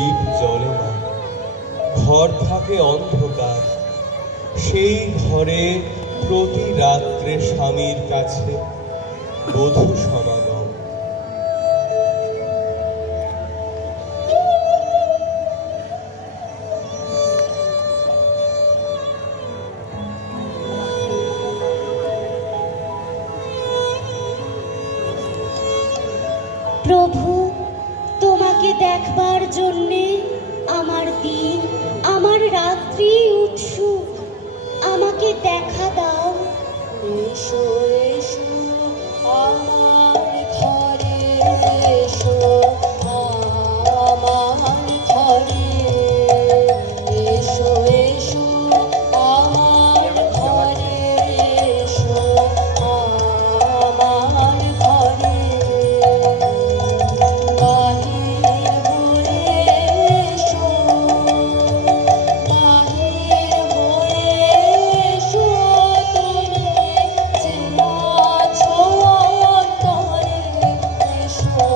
দীপ জ্বলে না, ঘর থাকে অন্ধকার। সেই ঘরে প্রতি রাত্রে স্বামীর কাছে বধূ সমাগম। প্রভু, তোমাকে দেখবার জন্যে আমার দিন আমার রাত্রি উৎসুক, আমাকে দেখা দাও। এসো এসো আমার ঘরে, এসো আমার ঘরে, এসো এসো আমার ঘরে, এসো আমার ঘরে। বাহির হয়ে এসো, বাহির হয়ে এসো, তুমি যে আছো অন্তরে, এসো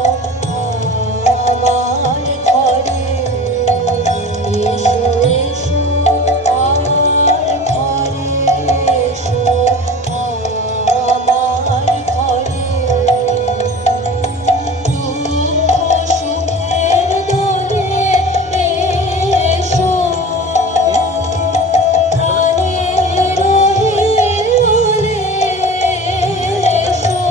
আমার ঘরে, এসো এসো আমার ঘরে, এসো আমার ঘরে। দুঃখ সুখের দোলে এসো, প্রাণের হিল্লোলে এসো।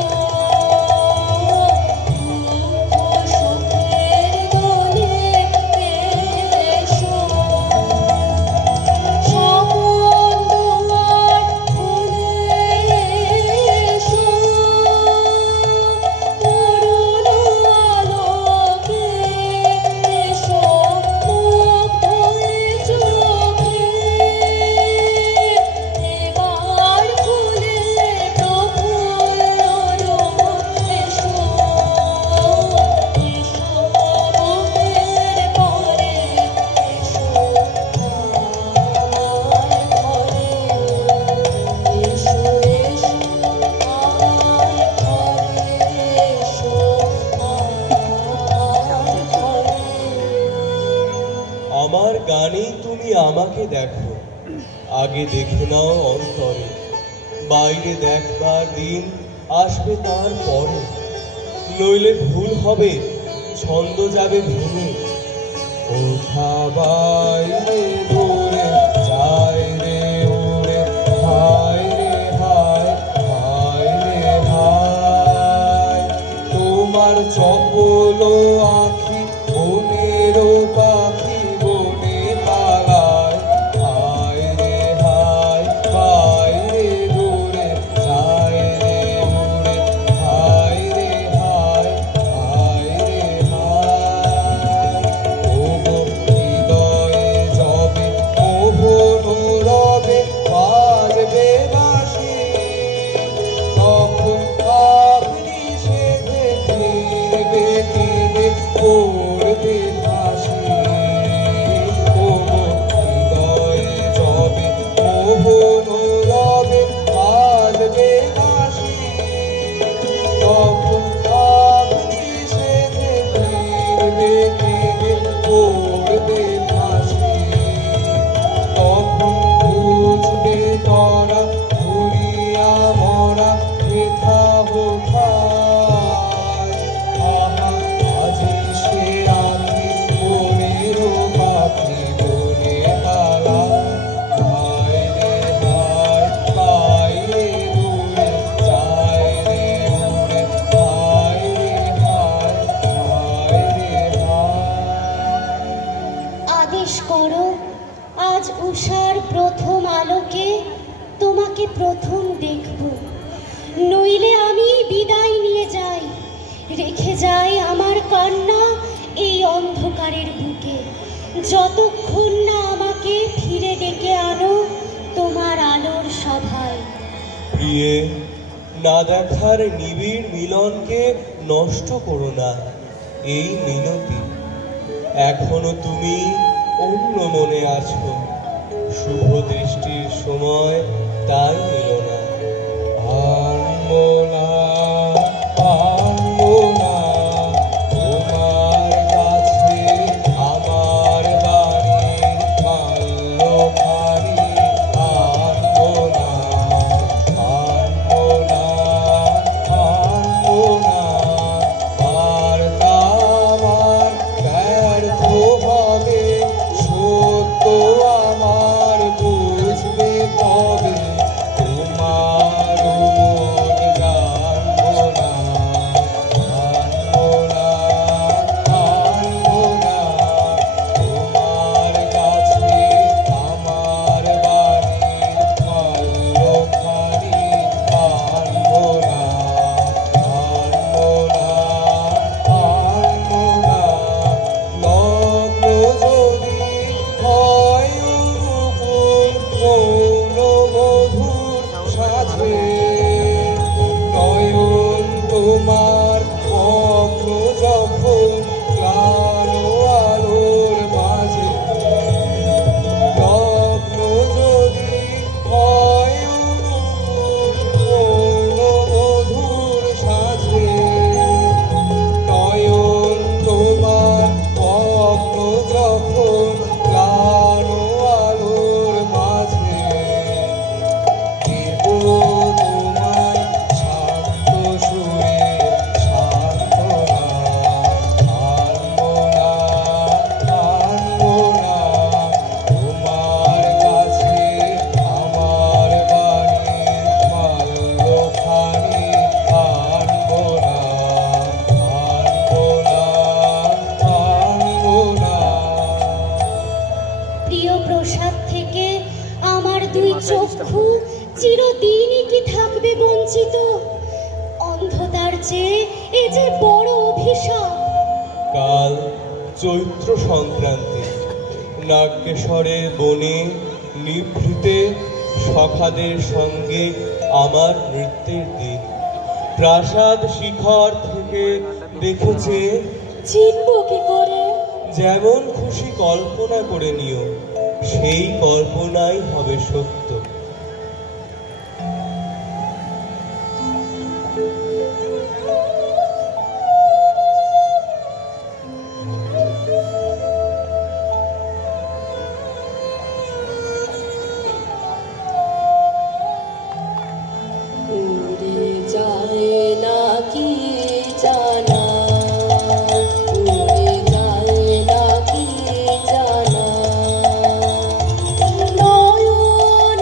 দুঃখ সুখের দোলে এসো, স্বপন দুয়ার খুলে এসো, করুণ আলোকে এসো, মুগ্ধ চোখে এবার খুলে প্রফুল্ল রূপ এসো, এসো বুকের পরে, এসো আমার ঘরে, এসো এসো আমার ঘরে, এসো আমার ঘরে। আমার গানেই তুমি আমাকে দেখো, আগে দেখে নাও অন্তরে। বাইরে দেখবার দিন আসবে তার পরে, নইলে ভুল হবে, ছন্দ যাবে ভেঙে। ওঠা বাইরে দূরে যায় রে উড়ে, হায় রে হায়, হায় রে হায়। তোমার চপল আখি বনেরও পাখি বনে পালায়, হায় রে হায়, হায় রে দূরে যায় রে উড়ে, হায় রে হায়, হায় রে হায়। ওগো হৃদয়ে যবে মোহন রবে বাজবে বাঁশি, তখন আপনি সেধে ফিরবে ফিরবে করবে ফাঁসি। ওগো হৃদয়ে যবে মোহন রবে বাজবে বাঁশি, তখন আপনি সেধে ফিরবে ফিরবে করবে ফাঁসি। তখন বুঝবে তোরা ঘুরিয়া মরা বৃথা হোঠায়। আহা আজি সে আখি বনেরও পাখি বনে পালায়, হায় রে হায়, হায় রে দূরে যায় রে উড়ে, হায় রে হায়, হায় রে হায়। আদেশ করো, আজ উষার প্রথম আলোকে তোমাকে প্রথম দেখব, নইলে আমি বিদায় নিয়ে যাই, রেখে যাই আমার কান্না এই অন্ধকারের বুকে, যতক্ষণ না আমাকে ফিরে ডেকে আনো তোমার আলোর সভায়। প্রিয়ে, না দেখার নিবিড় মিলনকে নষ্ট করো না, এই মিনতি। এখনো তুমি অন্য মনে আছো, শুভ দৃষ্টির সময় তাই এলো না। আনবো না, আনবো না তোমার কাছে আমার তো অন্ধতার চেয়ে এ যে বড় অভিশাপ। কাল চৈত্র সংক্রান্তি, নাগেশ্বরের বনে নিভৃতে সখাদের সঙ্গে আমার নৃত্যের দিন। প্রাসাদ শিখর থেকে দেখেছে, চিনব কি করে? যেমন খুশি কল্পনা করে নিও, সেই কল্পনাই হবে সত্য। উড়ে যায় না কি জানা, উড়ে যায় না কি জানা, নয়ন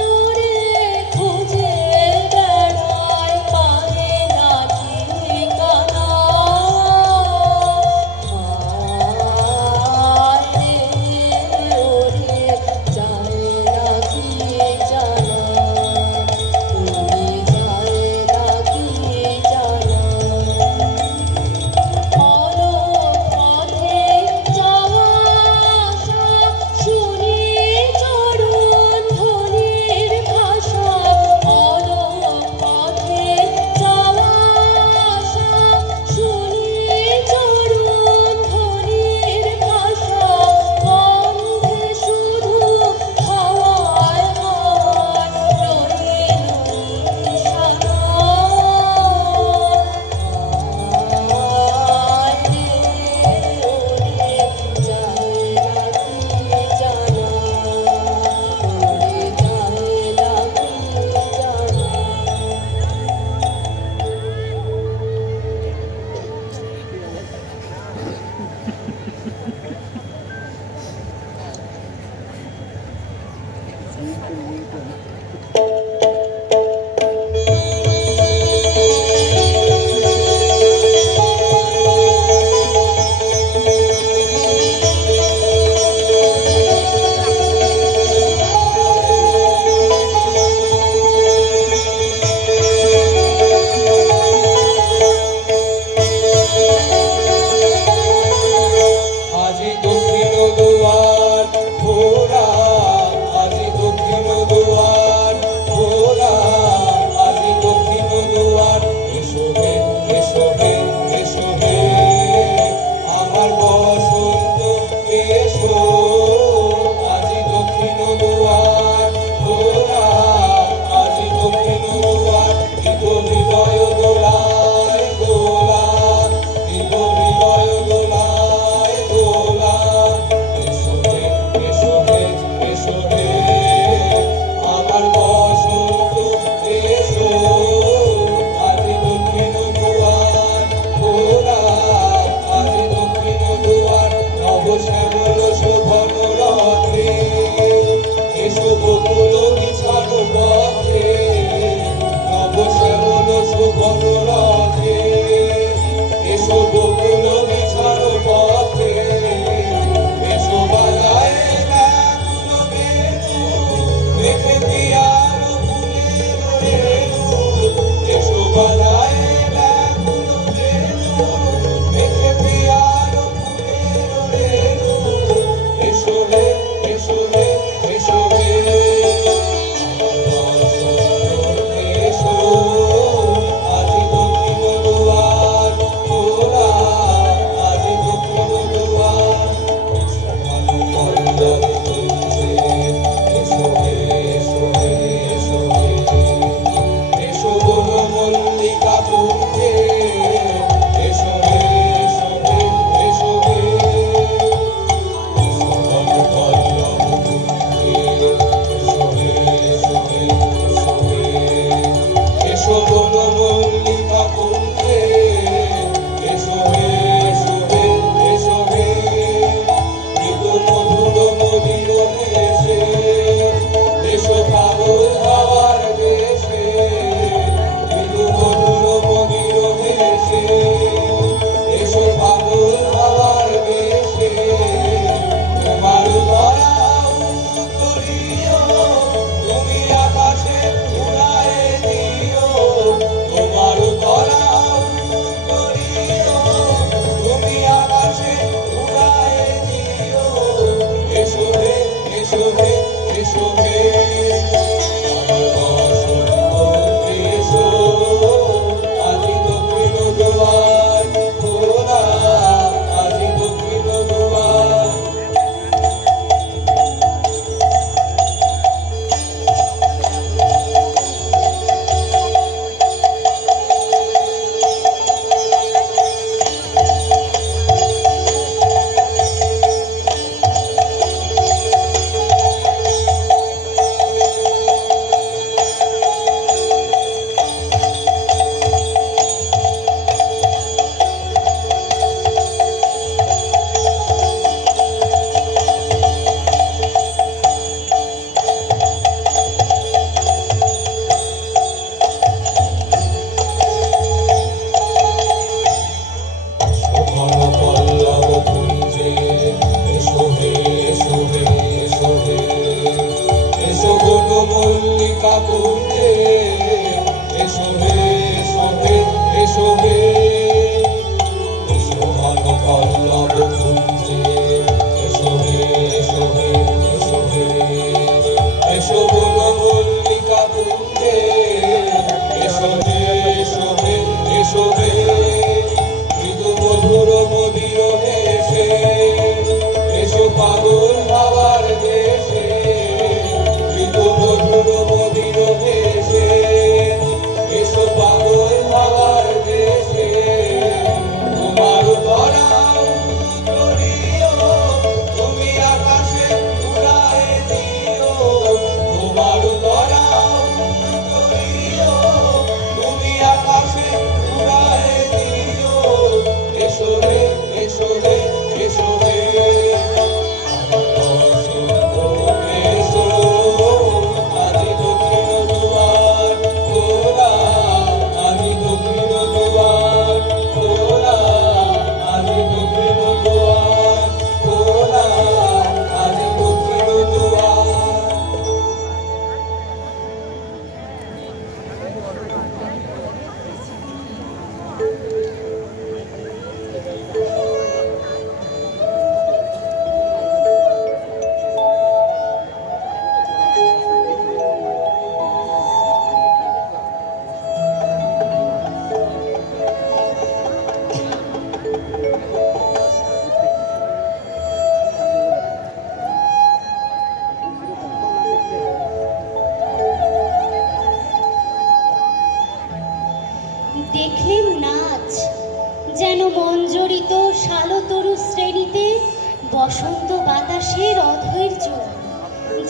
বসন্ত বাতাসের অধৈর্য,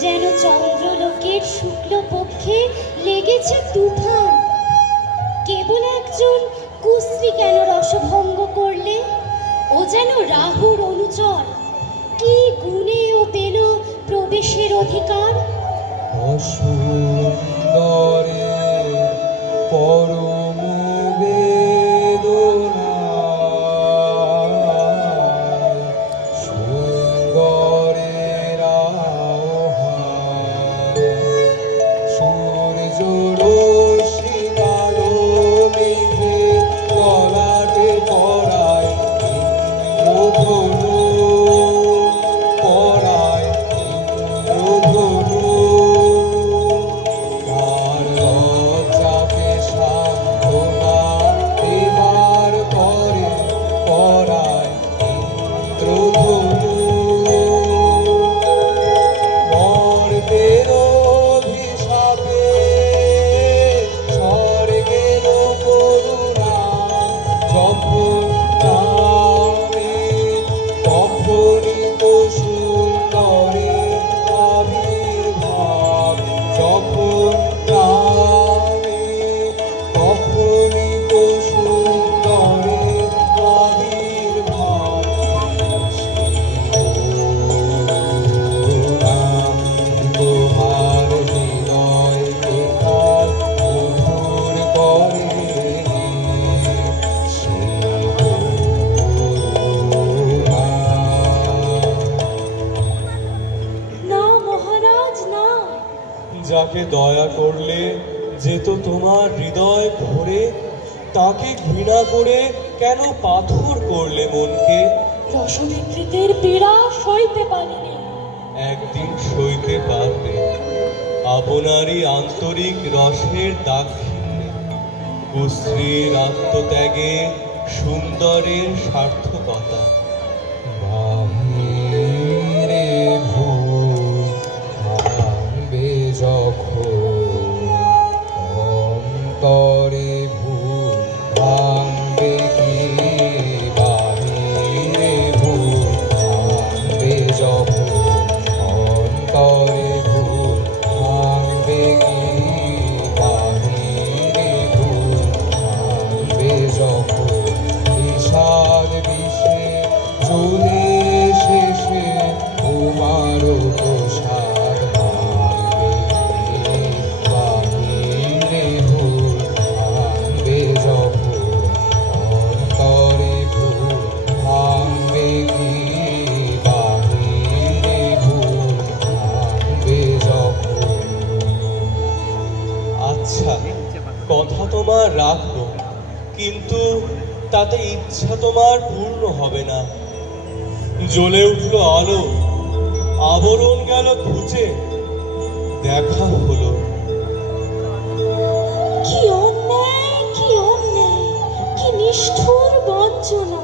যেন চন্দ্রলোকের শুক্লপক্ষে লেগেছে তুফান। কেবল একজন কুশ্রী কেন রসভঙ্গ করলে? ও যেন রাহুর অনুচর, কি গুণে ও পেল প্রবেশের অধিকার? অসুন্দরে পরম বেদনা, সুন্দরের আহ্বান, সূর্য রশ্মি কালো মেঘে ললাটে পরায় ইন্দ্রধনু, পরায় ইন্দ্রধনু। কার লজ্জাকে সান্ত্বনা দেবার পরে পরায় ইন্দ্রধনু। মর্তের অভিশাপে স্বর্গের করুণা যখন নামে, তখনই তো সুন্দরের আবির্ভাব। যখন নামে, তখনই তো সুন্দরের আবির্ভাব। তোমার হৃদয়কে কাল মধুর করে সেই করুণা। না মহারাজ, না। যাকে দয়া করলে যেত তোমার হৃদয় ভরে, তাকে ঘৃণা করে কেন পাথর করলে মনকে? রসবিকৃতের পীড়া সইতে পারিনি। একদিন সইতে পারবে আপনারই আন্তরিক রসের দাক্ষিণ্যে, কুশ্রীর আত্মত্যাগে সুন্দরের সার্থকতা। বাহিরে ভুল ভাঙবে যখন, অন্তরে ভুল ভাঙবে কি? বাহিরে ভুল ভাঙবে যখন, অন্তরে ভুল ভাঙবে কি? বাহিরে ভুল ভাঙবে যখন, বিষাদ বিষে চলে শেষে তোমারও প্রসাদ ভাঙবে। বাহিরে ভুল ভাঙবে যখন, অন্তরে ভুল ভাঙবে কি? বাহিরে ভুল ভাঙবে যখন। আচ্ছা, কথা তোমার রাখবো, কিন্তু তাতে ইচ্ছা তোমার পূর্ণ হবে না। জ্বলে উঠলো আলো, আবরণ গেল ঘুচে, দেখা হলো। কি অন্যায়, কি অন্যায়, কি নিষ্ঠুর বঞ্চনা!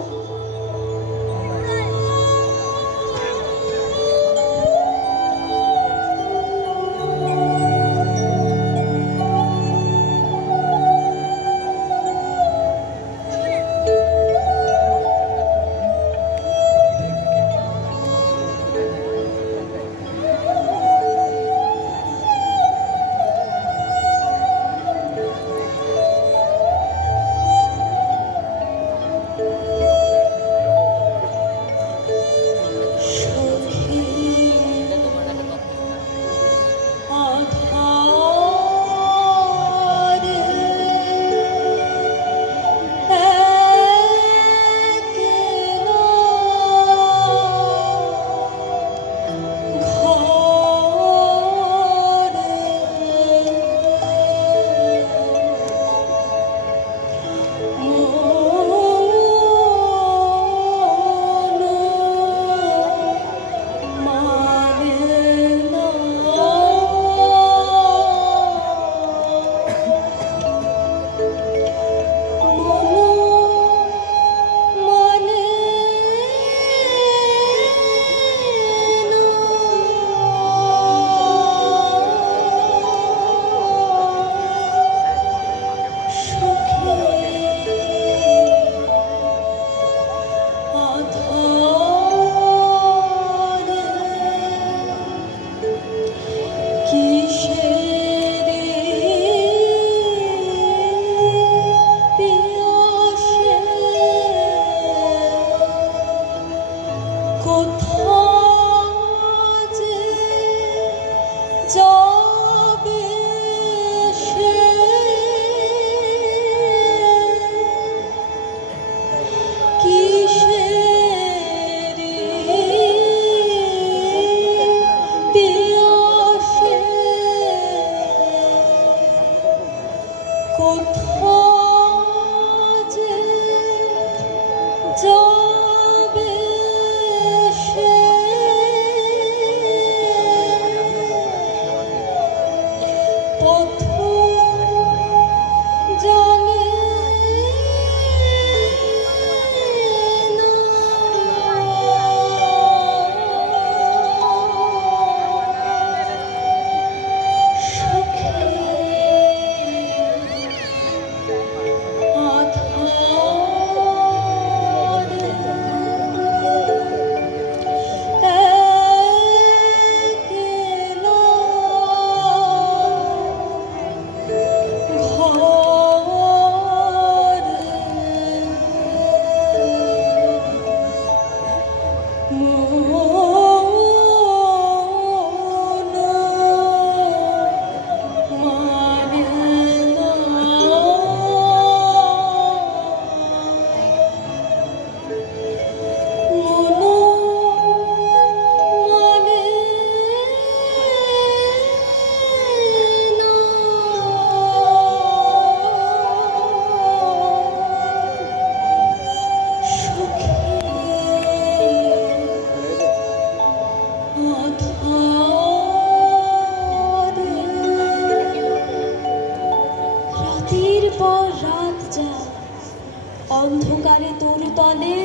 অন্ধকারে তরুতলে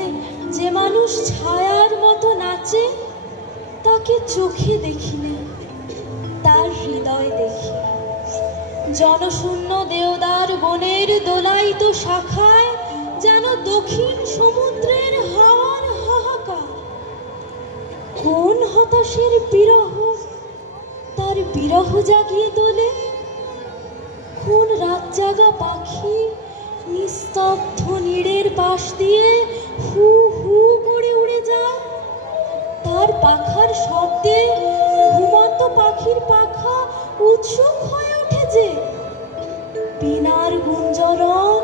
যে মানুষ ছায়ার মতো নাচে তাকে চোখে দেখি না, তার হৃদয় দেখি। জনশূন্য দেওদার বনের দোলাইত শাখায় যেন দক্ষিণ সমুদ্রের হাওয়ার হাহাকার। কোন হতাশের বিরহ তার বিরহ জাগিয়ে তোলে? কোন রাত জাগা পাখি নিস্তব্ধ নীড়ের পাশ দিয়ে হু হু করে উড়ে যায়? তার পাখার শব্দে ঘুমন্ত পাখির পাখা উৎসুক হয়ে ওঠে যে। বীণার গুঞ্জরণ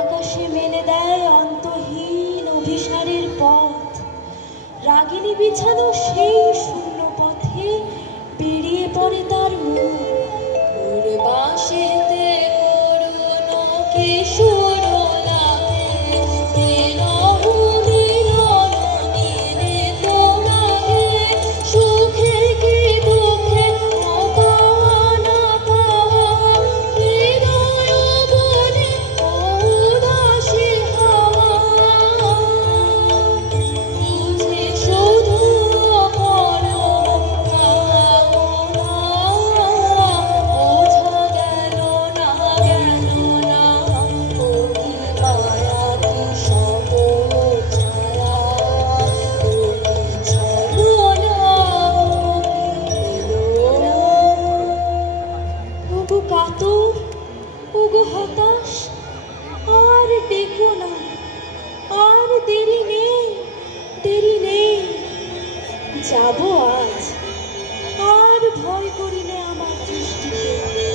আকাশে মেলে দেয় অন্তহীন অভিসারের পথ। রাগিনী বিছানো সেই শূন্য পথে বেরিয়ে পড়ে তার মুখ। বাঁশিতে করুণ কিশোর যাবো আজ, আর ভয় করিলে আমার দৃষ্টিতে।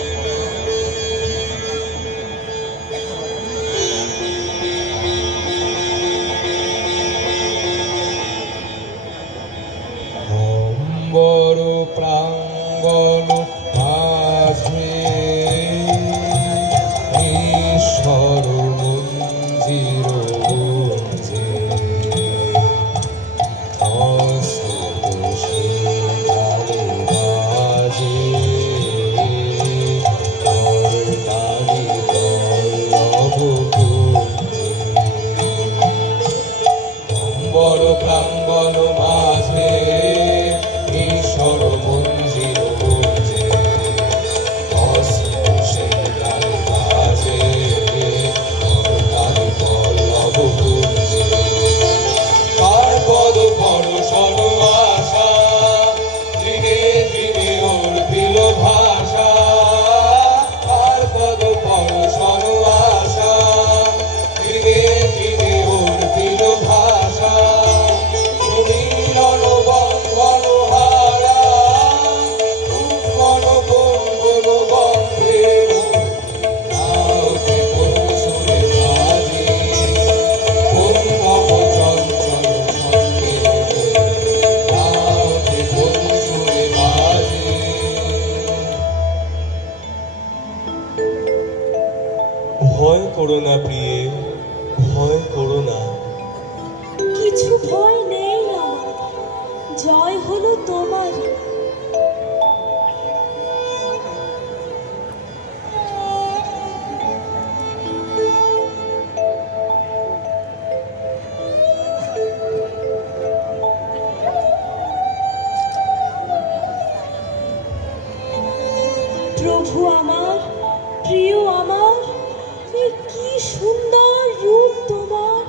বড় প্রাঙ্গণ মাঝে ঈশ্বর মন্দির গুঞ্জে, বড় প্রাঙ্গণ মাঝে ঈশ্বর মন্দির গুঞ্জে। করো না প্রিয়ে, ভয় করো না। কিছু ভয় নেই আমার, জয় হলো তোমার। প্রভু আমার, প্রিয় আমার, এ কি সুন্দর রূপ তোমার।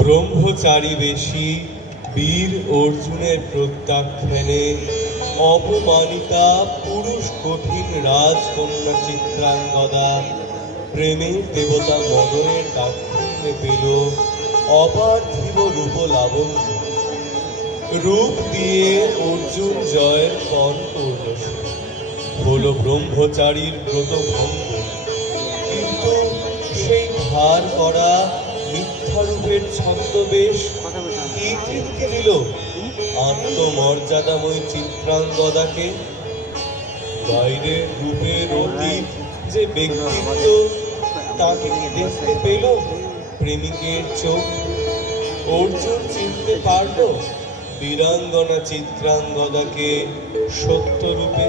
ব্রহ্মচারী বেশী বীর অর্জুনের প্রত্যাখ্যানে অপমানিতা পুরুষ কঠিন রাজকন্যা চিত্রাঙ্গদা প্রেমের দেবতা মদনের দাক্ষিণ্যে পেল অপার্থিব রূপ লাবণ্য। রূপ দিয়ে অর্জুন জয়ের পণ করল, হলো ব্রহ্মচারীর ব্রত ভঙ্গ। কিন্তু সেই ধার করা মিথ্যারূপের ছদ্মবেশ কি তৃপ্তি দিল আত্মমর্যাদাময়ী চিত্রাঙ্গদাকে? বাইরের রূপের অতীত যে ব্যক্তিত্ব, তাকে কি দেখতে পেল প্রেমিকের চোখ? অর্জুন চিনতে পারল বীরাঙ্গনা চিত্রাঙ্গদাকে সত্যরূপে?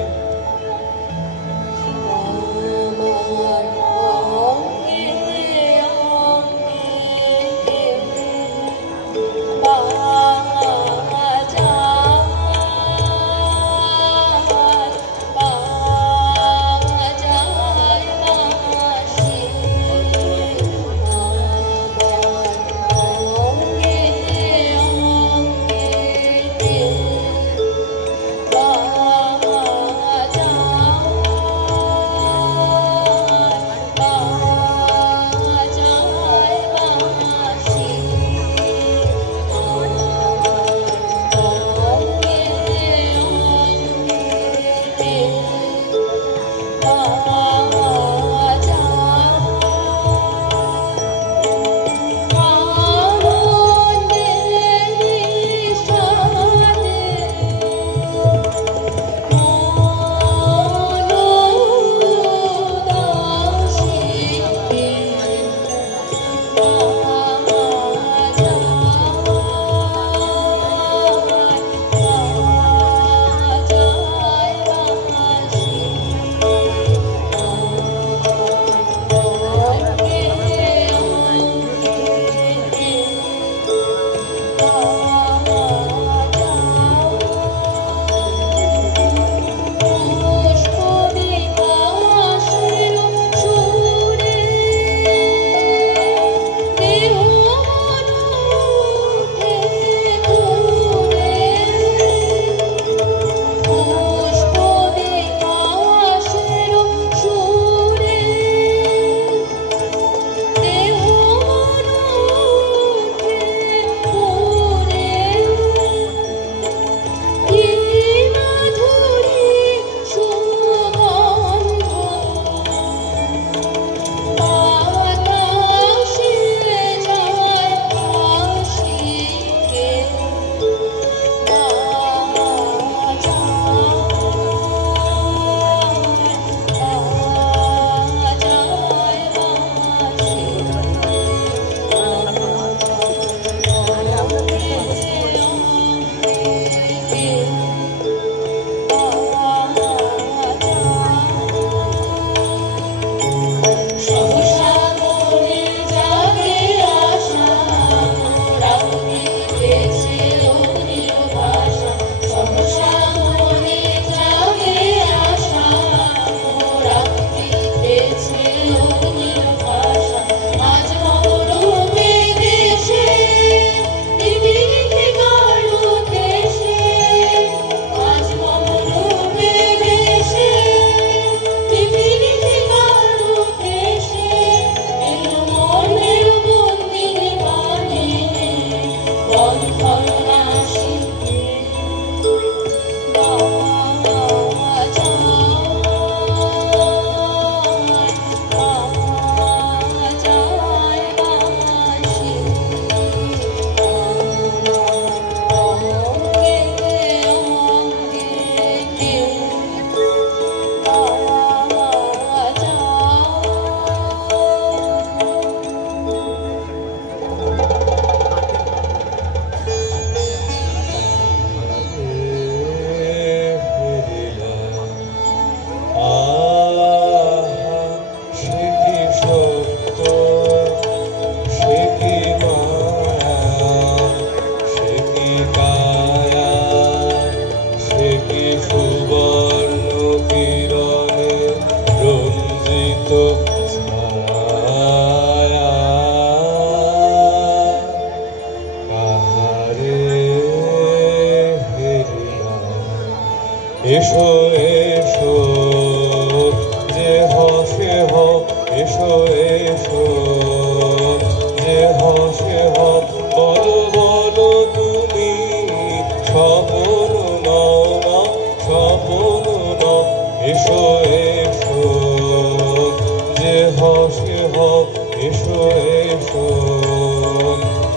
এসো এসো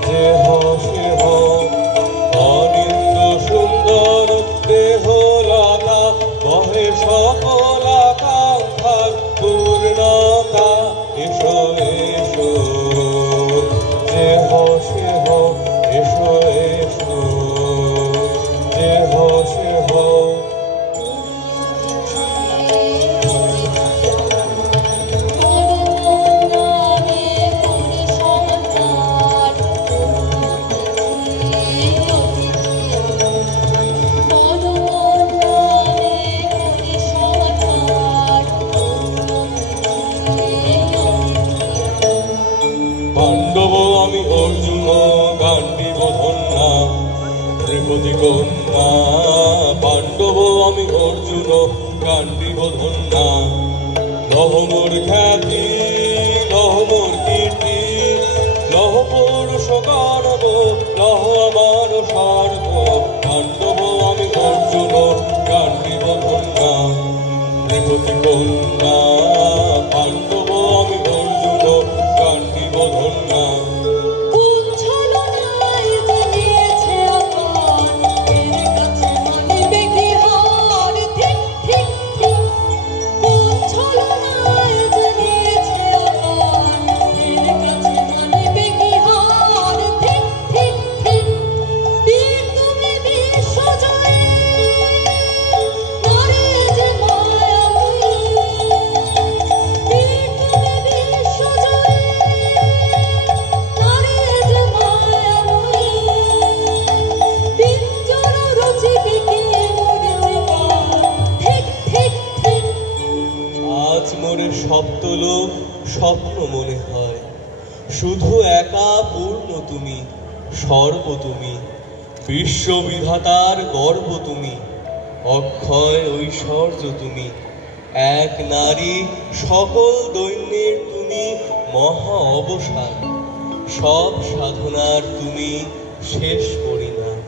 যে হসে হোক অনিন্দ সুন্দর দেহ লতা বহে সকল আকাঙ্ক্ষার পূর্ণতা এসো এসো যে হসে হোক এসো এসো যে হসে হোক পাণ্ডব আমি অর্জুন গান্ডীব ধন্যা ত্রিপতি কন্যা পাণ্ডব আমি অর্জুন গান্ডীব ধন্যা লহ মোর খ্যাতি লহ মোর কীর্তি লহ পৌরুষ গর্ব লহ আমার স্বার্থ পাণ্ডব আমি অর্জুন গান্ডীব ধন্যা ত্রিপতি কন্যা পাণ্ডব আমি অর্জুন গান্ডীব ধন্যা সপ্তলোক স্বপ্ন মনে হয় শুধু একা পূর্ণ তুমি সর্ব তুমি বিশ্ববিধাতার গর্ব তুমি অক্ষয় ঐশ্বর্য তুমি এক নারী সকল দৈন্যের তুমি মহা অবসান সব সাধনার তুমি শেষ পরিণাম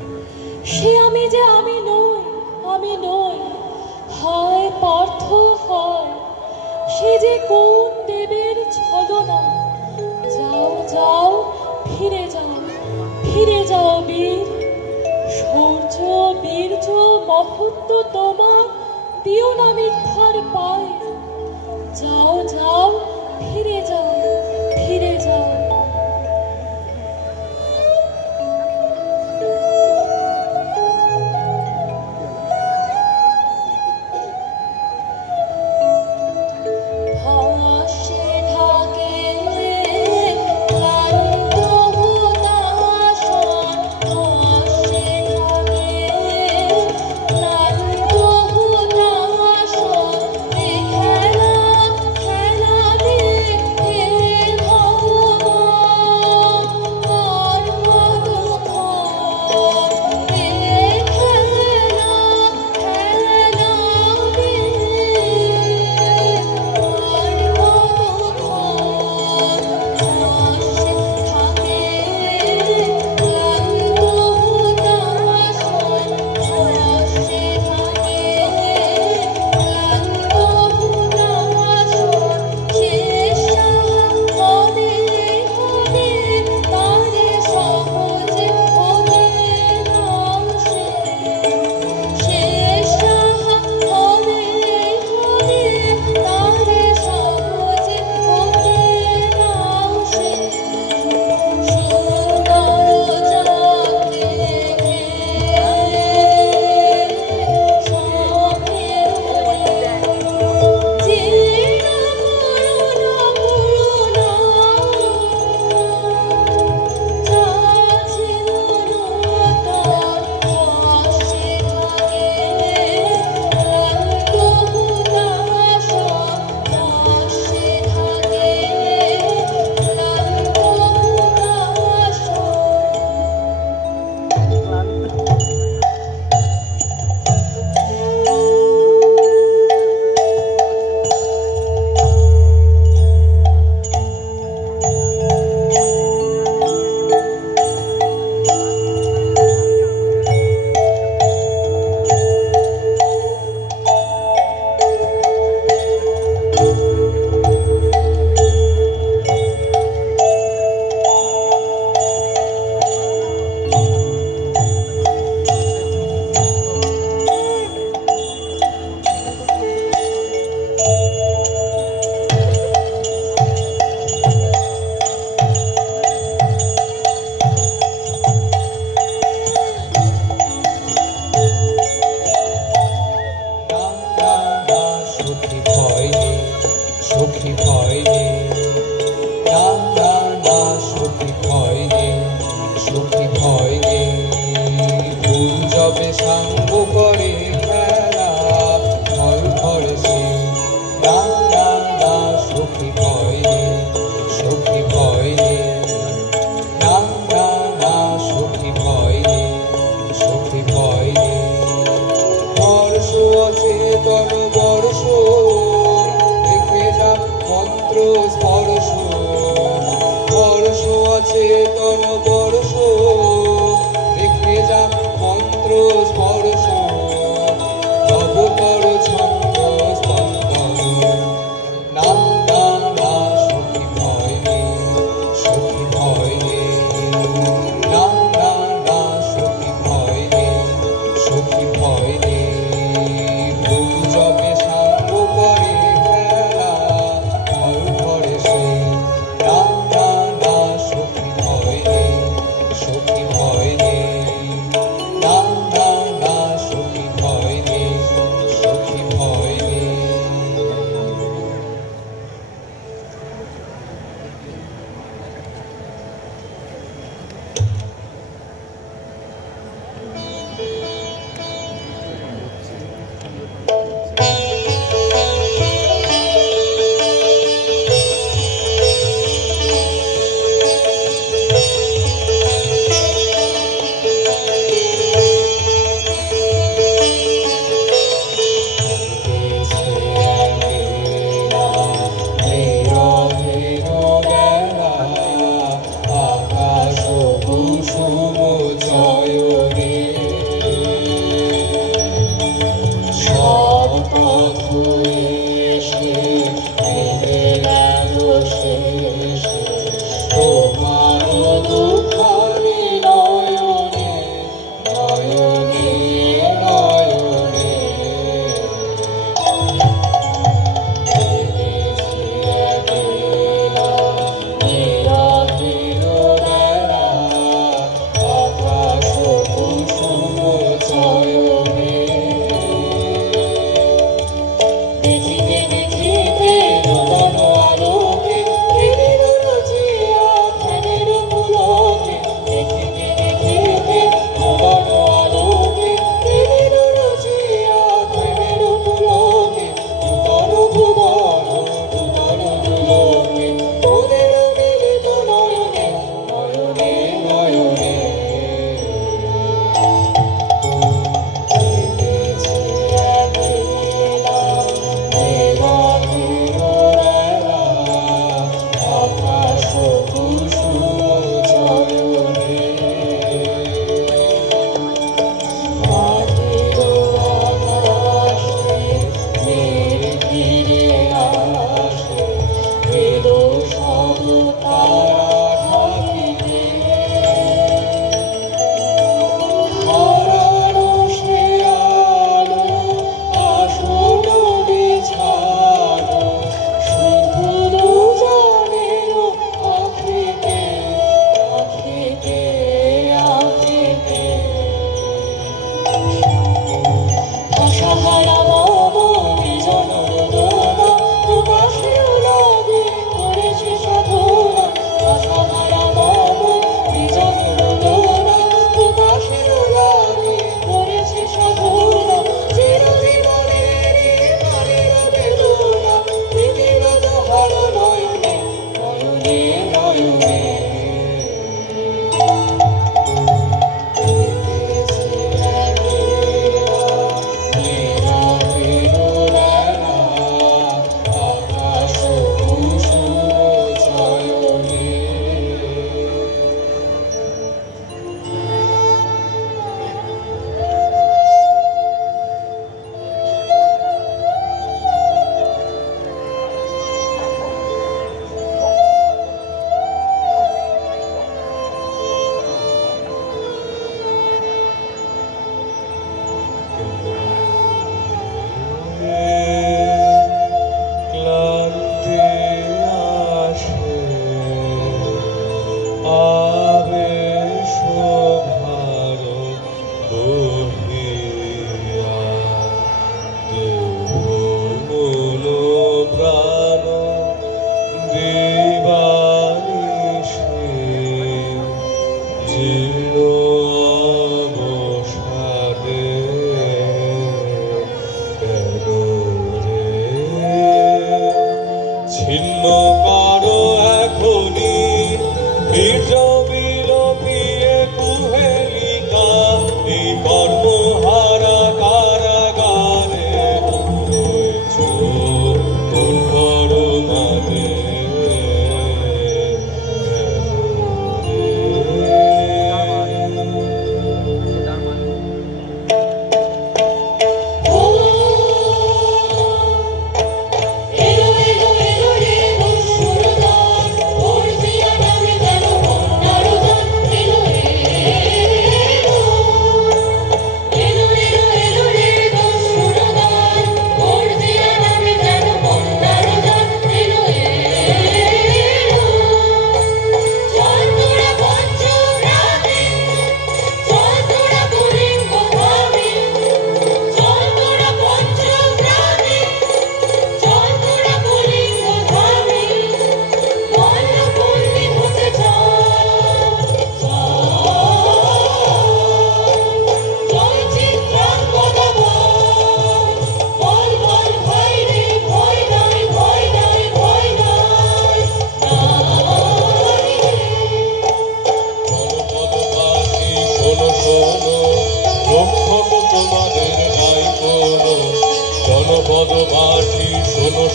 সে আমি যে আমি নই হয় পার্থ হয় সে যে কোন দেবের ছলনা যাও যাও ফিরে যাও বীর সূর্য বীর্য মহত্ব তোমা দিও না মিথ্যার পায় যাও যাও ফিরে যাও চেতন বর্ষ রেখে যা মন্ত্র স্পর্শ নবতর ছন্দ স্পন্দন না না না সখী ভয় নেই সখী ভয় নেই না না না সখী ভয় নেই সখী ভয় নেই ভুল যবে সাঙ্গ করে খেলা ভয় ধরে সেই না না না সখী ভয় নেই সখী ভয় নেই না না না সখী ভয় নেই সখী ভয় নেই।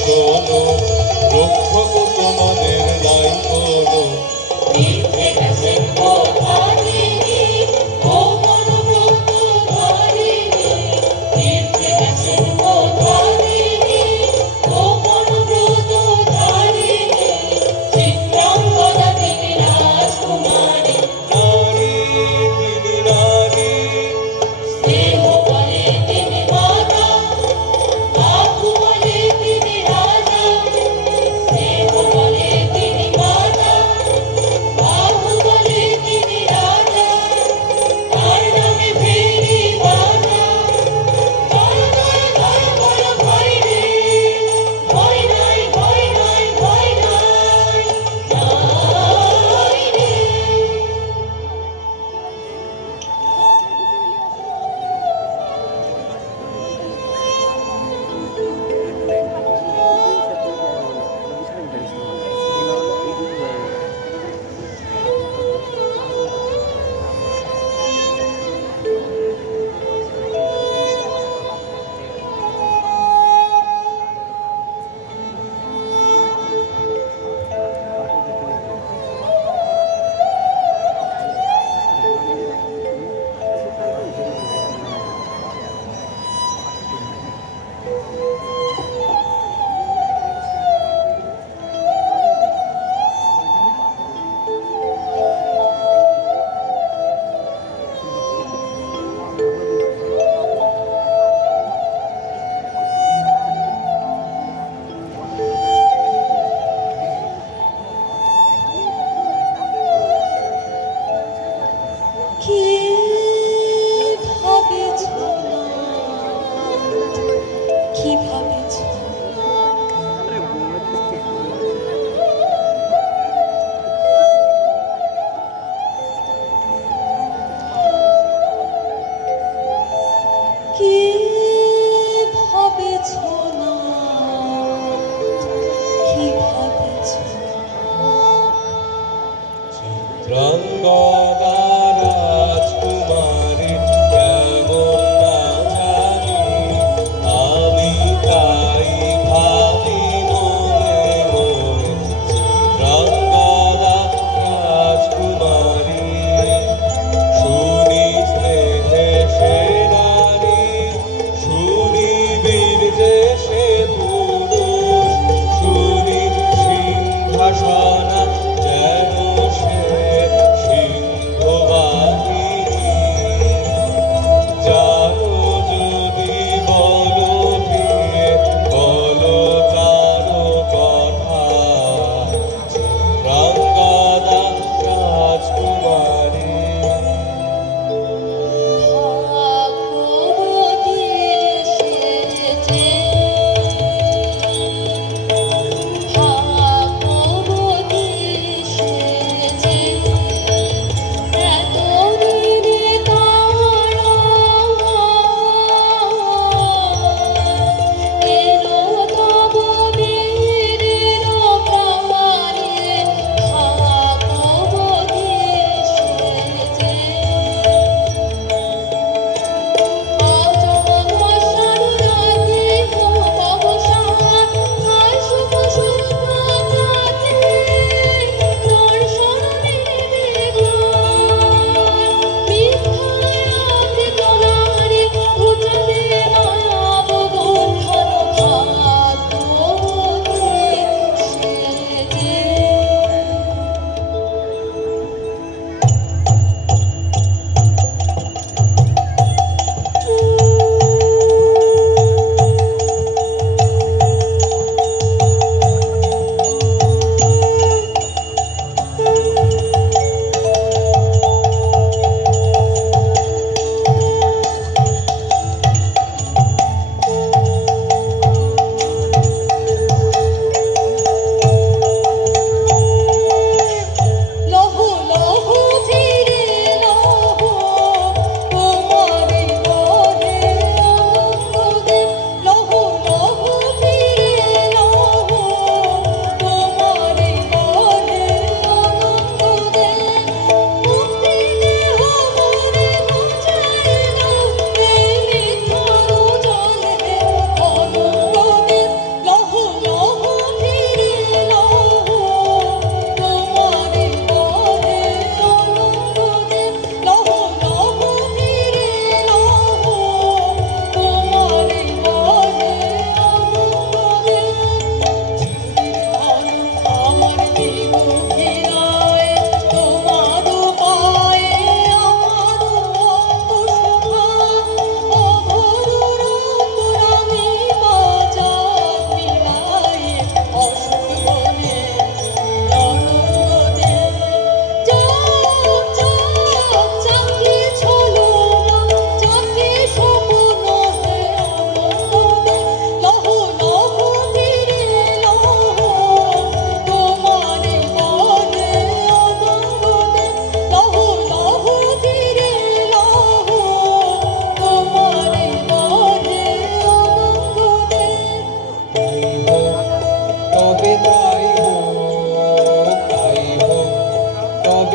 শোনো, রক্ষক তোমাদের নাই কোনো। মিথ্যে গেছেন কোথারিণী, ও মনোব্রত ধারিণী। মিথ্যে গেছেন কোথারিণী, ও মনোব্রত ধারিণী। চিত্রাঙ্গদা তিনি রাজকুমারী, নারী তিনি নারী, স্নেহ বলে তিনি মাতা, বাহু বলে তিনি রাজা। স্নেহ বলে তিনি মাতা, বাহু বলে তিনি রাজা। তার নামে ভেরি বাজা, জয় জয় জয় বলো ভয় নেই, ভয় নাই ভয় নাই ভয় নাই, জয় রে। কি ভাবেছ না, কি ভাবেছ? কি ভাবেছ না, কি ভাবেছ? চিত্রাঙ্গদা রাজকুমারী কেমন না জানি, আমি তাই ভাবি মনে মনে। চিত্রাঙ্গদা রাজকুমারী, শুনি স্নেহে সে নারী, শুনি বীর্যে সে পুরুষ, শুনি সিংহাসনা যেন সে সিংহ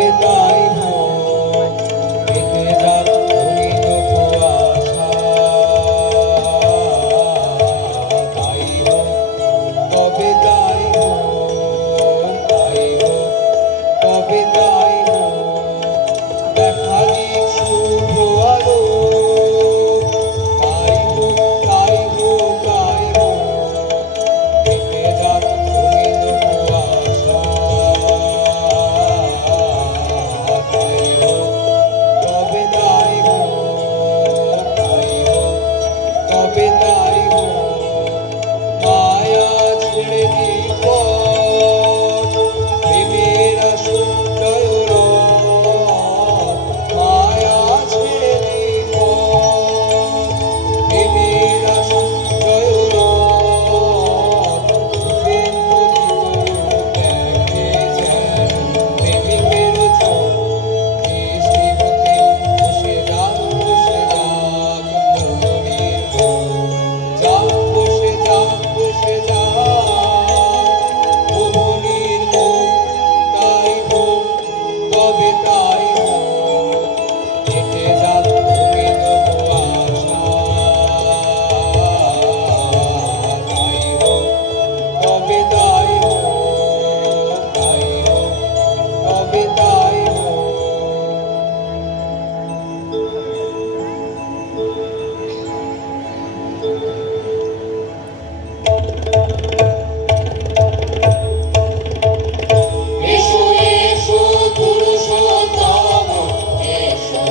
তবে তাই হোক, কেটে যাক রঙিন কুয়াশা, তাই হোক, তবে তাই হোক, তাই হোক, তবে তাই হোক, দেখা দিক শুভ আলো, তাই হোক, তাই হোক, তাই হোক, কেটে যাক রঙিন কুয়াশা, তাই হোক, তবে তাই হোক, তাই হোক, তবে তাই হোক, মায়া ছেড়ে দিব প্রেমের সুন্দর রথ, মায়া ছেড়ে দিব প্রেমের সুন্দর রথ, প্রেম দেখে যেন প্রেমিকের চোখ, বৃষ্টি হতে বসে যাক, বসে যাক মনের মন, যাক বসে যাক, বসে যাক মনের মন, তাই হোক, তবে তাই হোক, কেটে যাক রঙিন কুয়াশা, তাই হোক, তবে তাই হোক, তাই হোক, তবে তাই হোক। এসো এসো পুরুষোত্তম, এসো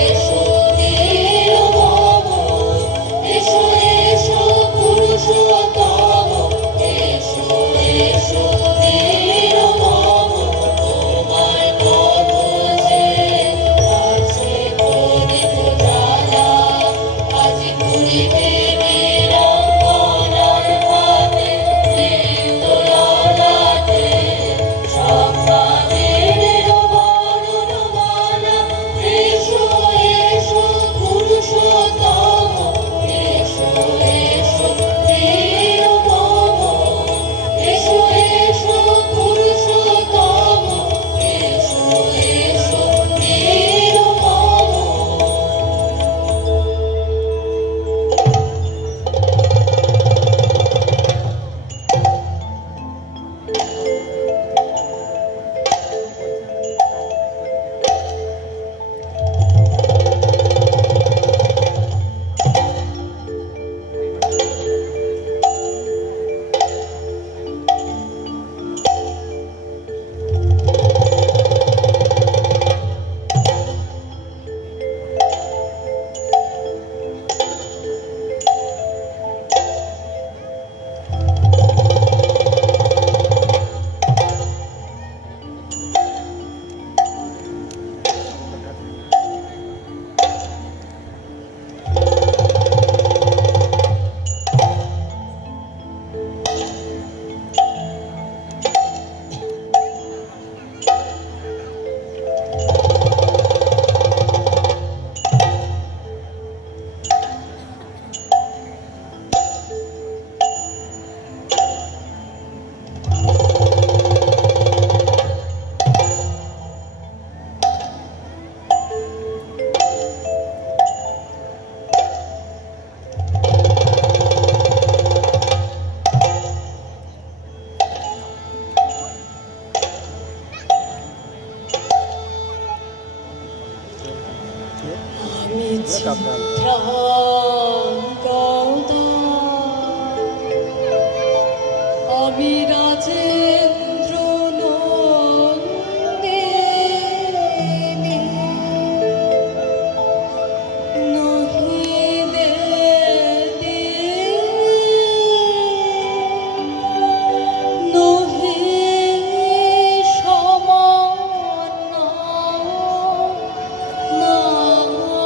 এসো নিরমম, এসো এসো পুরুষোত্তম, এসো এসো নিরমম, তোমার পথ যে আছে প্রদীপ জ্বালা, আজ পুরিতে বীরাঙ্গনার হাতে নৃত্যললাটে সম্মানের বরণমালা, এসো এসো পুরুষোত্তম, এসো এসো নিরমম, এসো এসো পুরুষোত্তম, এসো এসো নিরমম। আমি চিত্রাঙ্গদা, আমি রাজেন্দ্র নন্দিনী, নহি দেবী, নহি সমানা নারী।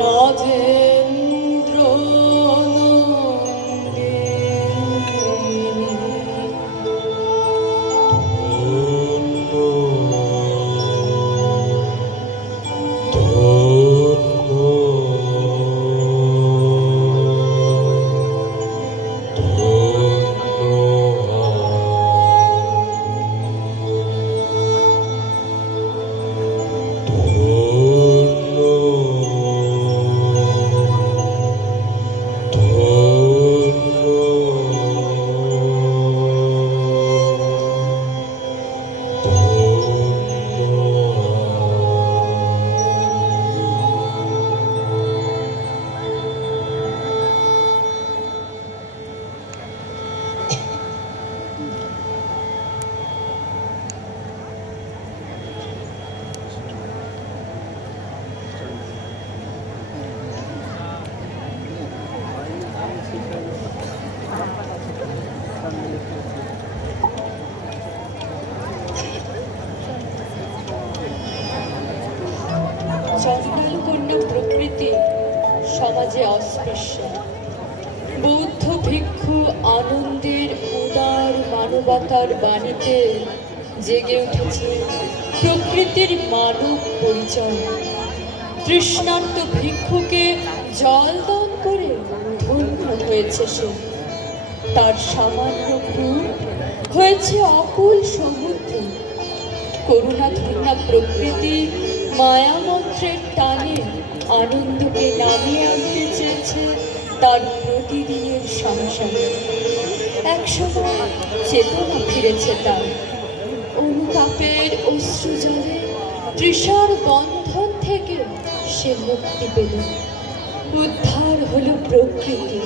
রাজেন্দ্র নন্দিনী চণ্ডালকন্যা প্রকৃতি সমাজে অস্পৃশ্য। বৌদ্ধ ভিক্ষু আনন্দের উদার মানবতার বাণীতে জেগে উঠেছে প্রকৃতির মানব পরিচয়। তৃষ্ণার্ত ভিক্ষুকে জল দান করে ধন্য হয়েছে সে। তার সামান্য ফুল হয়েছে অকুল সমুদ্র। করুণাধন্যা প্রকৃতি মায়ামন্ত্রের টানে আনন্দকে নামিয়ে আনতে চেয়েছে তার প্রতিদিনের সংসারে। একসময় চেতনা ফিরেছে তার। অনুতাপের অশ্রুজলে তৃষার বন্ধন থেকে সে মুক্তি পেল। উদ্ধার হলো প্রকৃতি,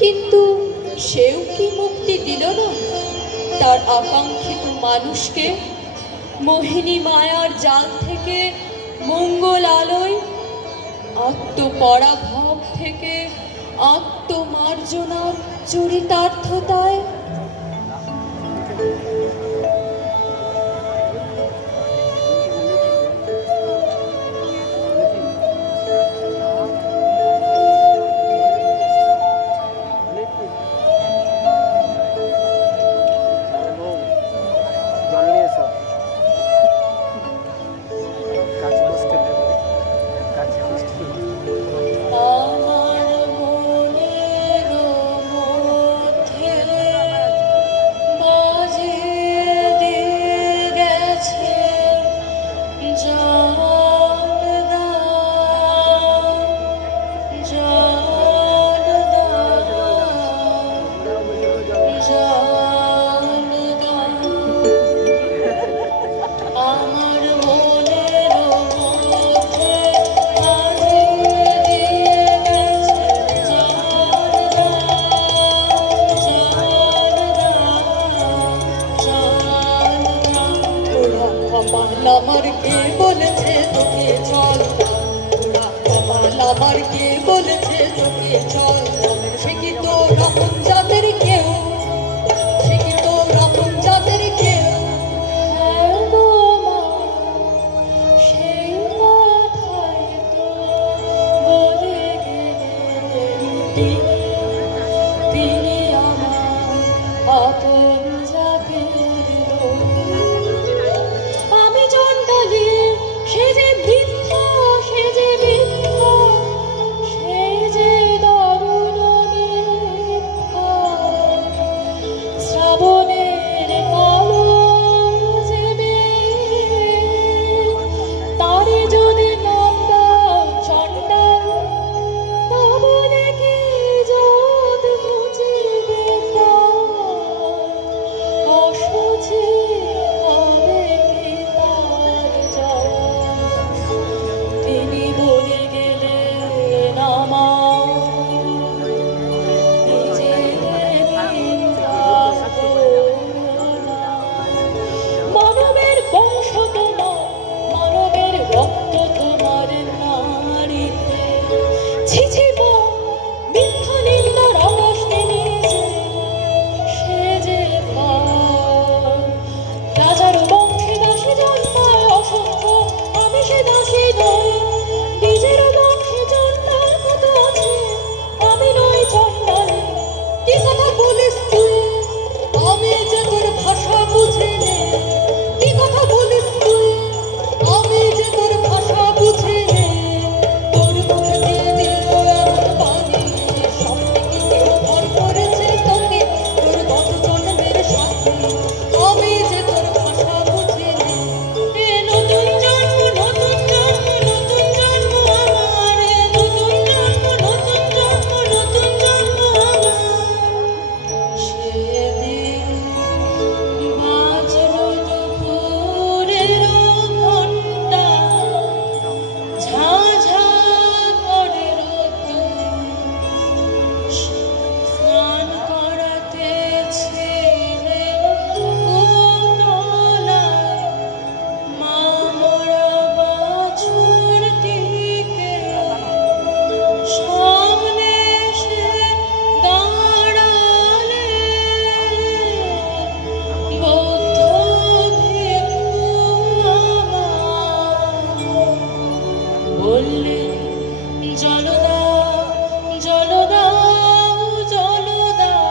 কিন্তু সেও কি মুক্তি দিল না তার আকাঙ্ক্ষিত মানুষকে? মোহিনী মায়ার জাল থেকে মঙ্গল আলোয়, আত্মপরাভব থেকে আত্মমার্জনার চরিতার্থতায়। আমার কে বলেছে তোকে চল, আমার কে বলেছে তোকে চল? সে কি তোর আপন জাতের কেউ? সে কি তোর আপন জাতের কেউ? হ্যাঁ গো মা, সেই কথাই তো বলে গেলেন তিনি আমার আপন জাতের লোক। সে যে মিথ্যা, সে যে মিথ্যা, সে যে দারুণ মিথ্যা। শ্রাবণের কালো যে তারে যদি নাম দাও চণ্ডাল, তবে কি বললেন জল দাও জল দাও জল দাও।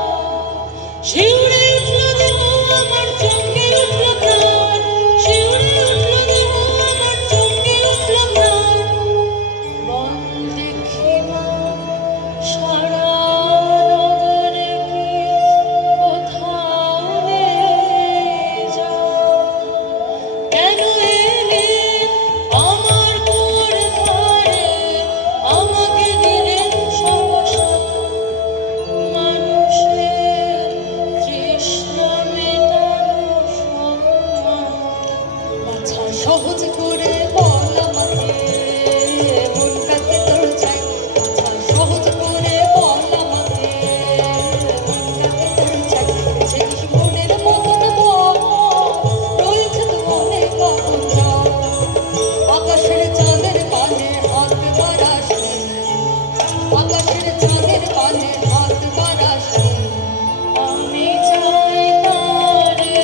শিউরে উঠল দেহ আমার চমকে উঠল প্রাণ, শিউরে উঠল দেহ আমার চমকে উঠল প্রাণ। বল দেখি মা সারা নগরে কি কোথাও নেই যাও, কেন এলে আমার ঘর ঘরে আমাকে দিলেন সমস্যা। মানুষের তৃষ্ণা মেটানো সম্মান, বাছা সহজ করে বল আমাকে মন কাছে তোর চাই, বাছা সহজ করে বল আমাকে মন কাছে তোর চাই। সেই মনের মতন বল রয়েছে তো মনে কখন যাও, আকাশের চাঁদের পানে হাত বাড়াস রে, আকাশের চাঁদের পানে হাত বাড়াস রে। আমি চাই তারে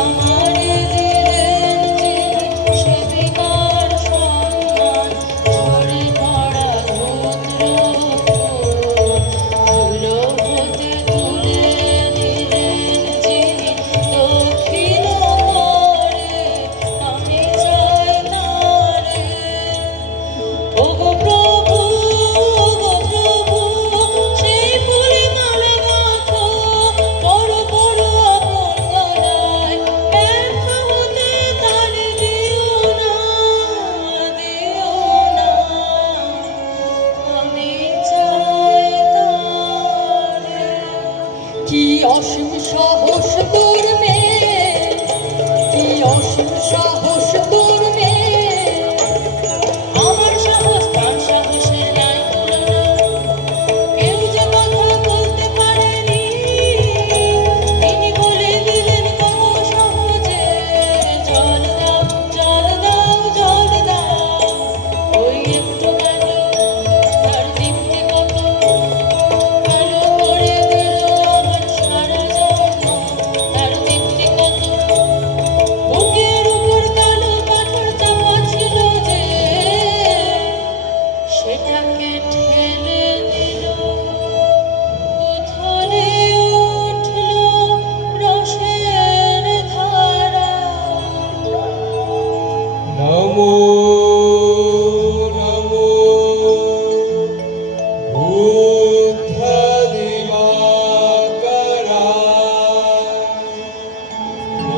আমার দিলেন যিনি সেবিকার সম্মান, ঘরে পড়া ধুলো হতে তুলে দিলেন যিনি দক্ষিণ করে। আমি চাই তারে ওগো প্রভু, ওগো প্রভু, সেই ফুলে মালা গাঁথো বড় বড় আপন গলায়, ব্যর্থ হতে তারে দিও না, দিও না। আমি চাই তারে। কি অসীম সাহস তোর মেয়ে, কি অসীম সাহস তোর মেয়ে। আমার সাহস তার সাহসের নাই তুলনা, কেউ যে কথা বলতে পারেনি তিনি বলে দিলেন কত সহজে জল দাও জল দাও জল দাও। ওই একটু গেল তার দীপ্তি কত, আলো করে দিল আমার সারা জন্ম, তার দীপ্তি কত। বুকের উপর কালো পাথর চাপা ছিল যে, সেটাকে ঠেলে দিল, উথলে উঠল রসের ধারা। নমো নমো বুদ্ধ দিবাকরা,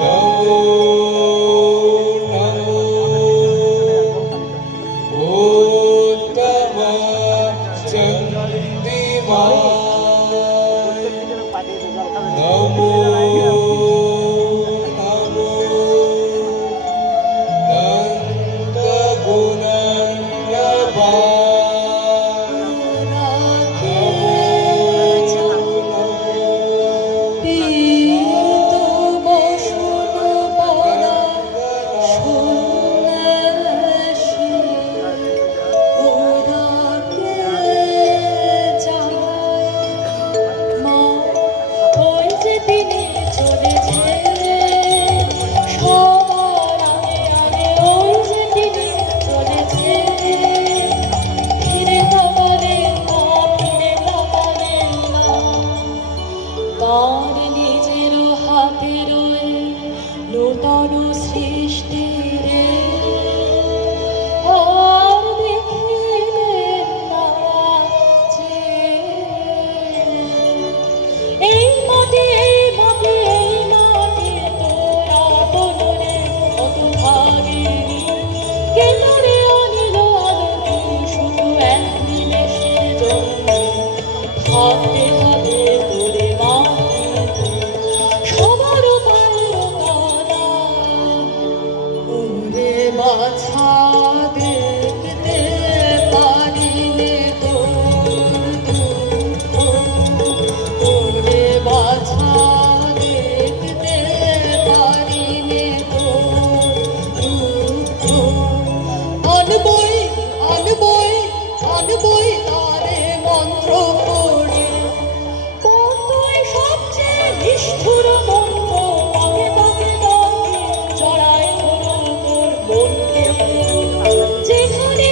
নমো নমো উত্তম চন্দ্রিমায়, নমো নমো পীত বসন পরা সন্ন্যাসী ওরাকে জাগায়। মা ওই যে তিনি চলেছে সবার আগে আগে, ওই যে তিনি চলেছে। ফিরে তাকালেন না, ফিরে তাকালেন না, তার নিজের হাতে রয়ে নূতন সৃষ্টিরে আর দেখিলেন না যে। এই মাটি এই মাটি এই মাটি তোরা বনরে কত ভাগিনী, কেন রে অনিল আলোকে শুধু এক নিমেষের জন্য ভাবতে হবে তোরে মাটিতে সবার পায়ের তলা। ওরে বাছা দেখতে পারিলে তোর দুঃখ, ওরে বাছা দেখতে পারিলে তোর দুঃখ। আনবই আনবই আনবই তারে মন্ত্র পড়ে, কতই সবচেয়ে নিষ্ঠুর মন্ত্র পাকে পাকে ডাকে জড়ায় হলো তোর মনকে। যেখানে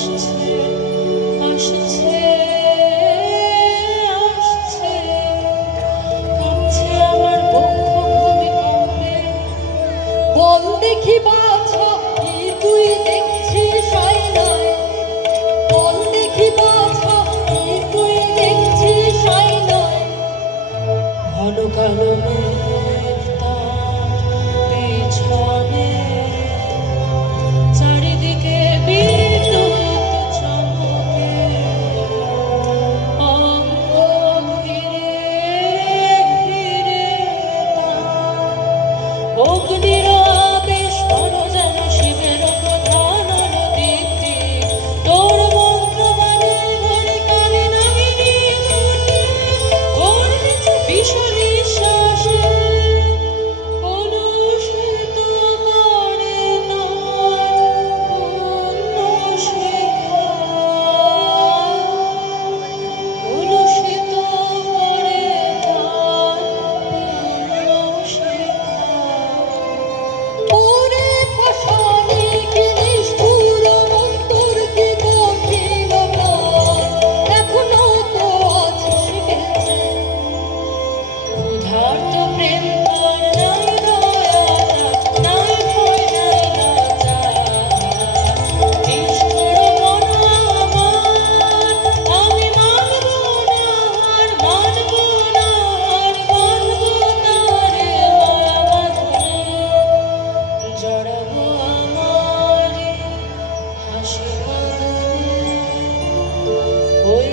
আসছে আসছে আসছে কাঁপছে আমার বক্ষ ভূমিকম্পে বল দেখি বাছা কি তুই দেখছিস আয়নায় বল দেখি বাছা কি তুই দেখছিস আয়নায় ঘন কালো মেঘ তার পেছনে চারিদিকে বিদ্যুৎ চমকে অঙ্গ ঘিরে ঘিরে তার অগ্নির আবেশ ঘন যেন শিবের প্রধান নদীতে তোর মন্ত্র মানে ঘরে কানে নামিনী তোর নিচে ভীষণ শ্বাসে কলুষিত করে কলুষিত করে ওরে পাষাণে কি নিষ্ঠুর অন্তর কি কঠিন প্রাণ এখনো তো আছিস বেঁচে ক্ষুধার্ত প্রেম তোর নাই দয়া নাই ভয় নাই লজ্জা নিষ্ঠুর মন আমার আমি মানব না আর মানব না আর মানব তারে মায়া বাঁধনে জড়াবো আমার হাসি বদনে ওই